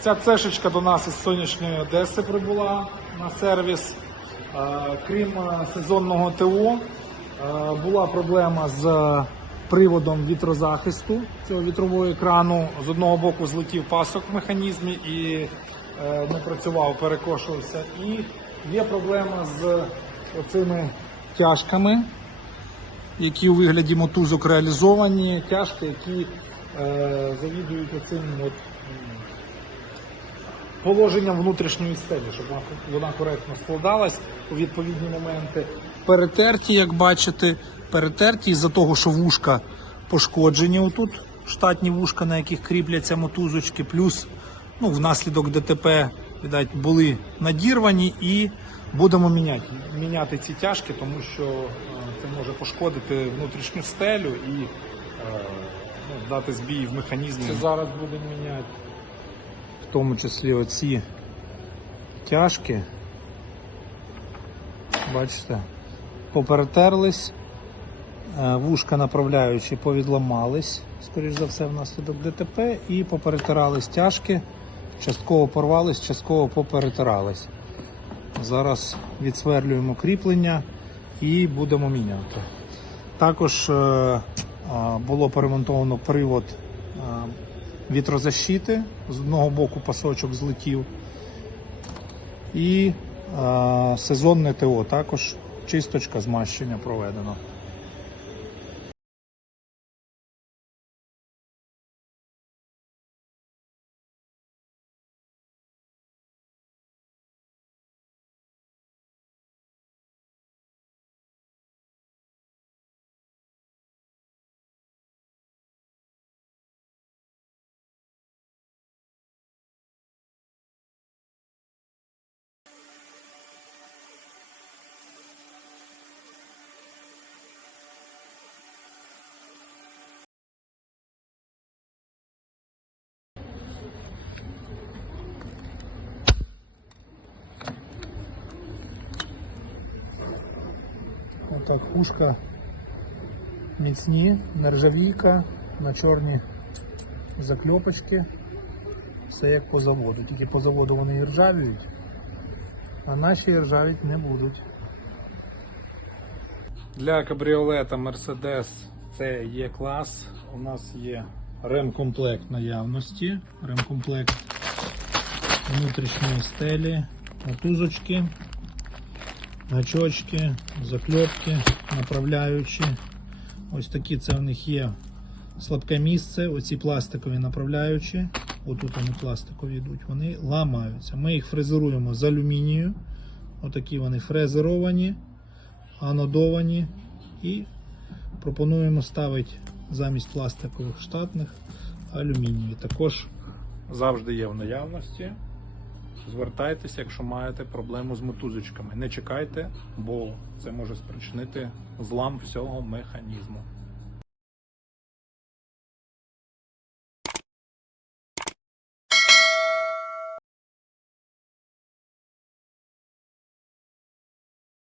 Ця цешечка до нас із сонячної Одеси прибула на сервіс. Е, Крім е, сезонного ТО, е, була проблема з приводом вітрозахисту цього вітрового екрану. З одного боку злетів пасок в механізмі і не працював, перекошувався. І є проблема з оцими тяжками, які у вигляді мотузок реалізовані, тяжки, які завідують оцим от, положенням внутрішньої стелі, щоб вона, вона коректно складалась у відповідні моменти. Перетерті, як бачите, перетерті із-за того, що вушка пошкоджені отут, штатні вушка, на яких кріпляться мотузочки, плюс ну, внаслідок ДТП видать, були надірвані і будемо міняти, міняти ці тяжки, тому що е, це може пошкодити внутрішню стелю і е, ну, дати збій в механізмі. Це зараз будемо міняти тому числі оці тяжки. Бачите, поперетерлись, е, вушка направляючі повідламались, скоріш за все, внаслідок ДТП, і поперетирались тяжки, частково порвались, частково поперетирались. Зараз відсверлюємо кріплення і будемо міняти. Також е, було перемонтовано привод е, вітрозащити. З одного боку пасочок злетів. І е, сезонне ТО також чисточка змащення проведено. Отак хушка міцні, нержавійка, на чорні закльопочки. Все як по заводу. Тільки по заводу вони і ржавіють, а наші ржавіть не будуть. Для кабріолета Mercedes це є клас. У нас є ремкомплект наявності. Ремкомплект внутрішньої стелі, мотузочки, гачочки, закльопки, направляючі. Ось такі це в них є слабке місце. Оці пластикові направляючі. Отут вони пластикові йдуть, вони ламаються. Ми їх фрезеруємо з алюмінію. Отакі вони фрезеровані, анодовані. І пропонуємо ставити замість пластикових штатних алюмінієві. Також завжди є в наявності. Звертайтеся, якщо маєте проблему з мотузочками. Не чекайте, бо це може спричинити злам всього механізму.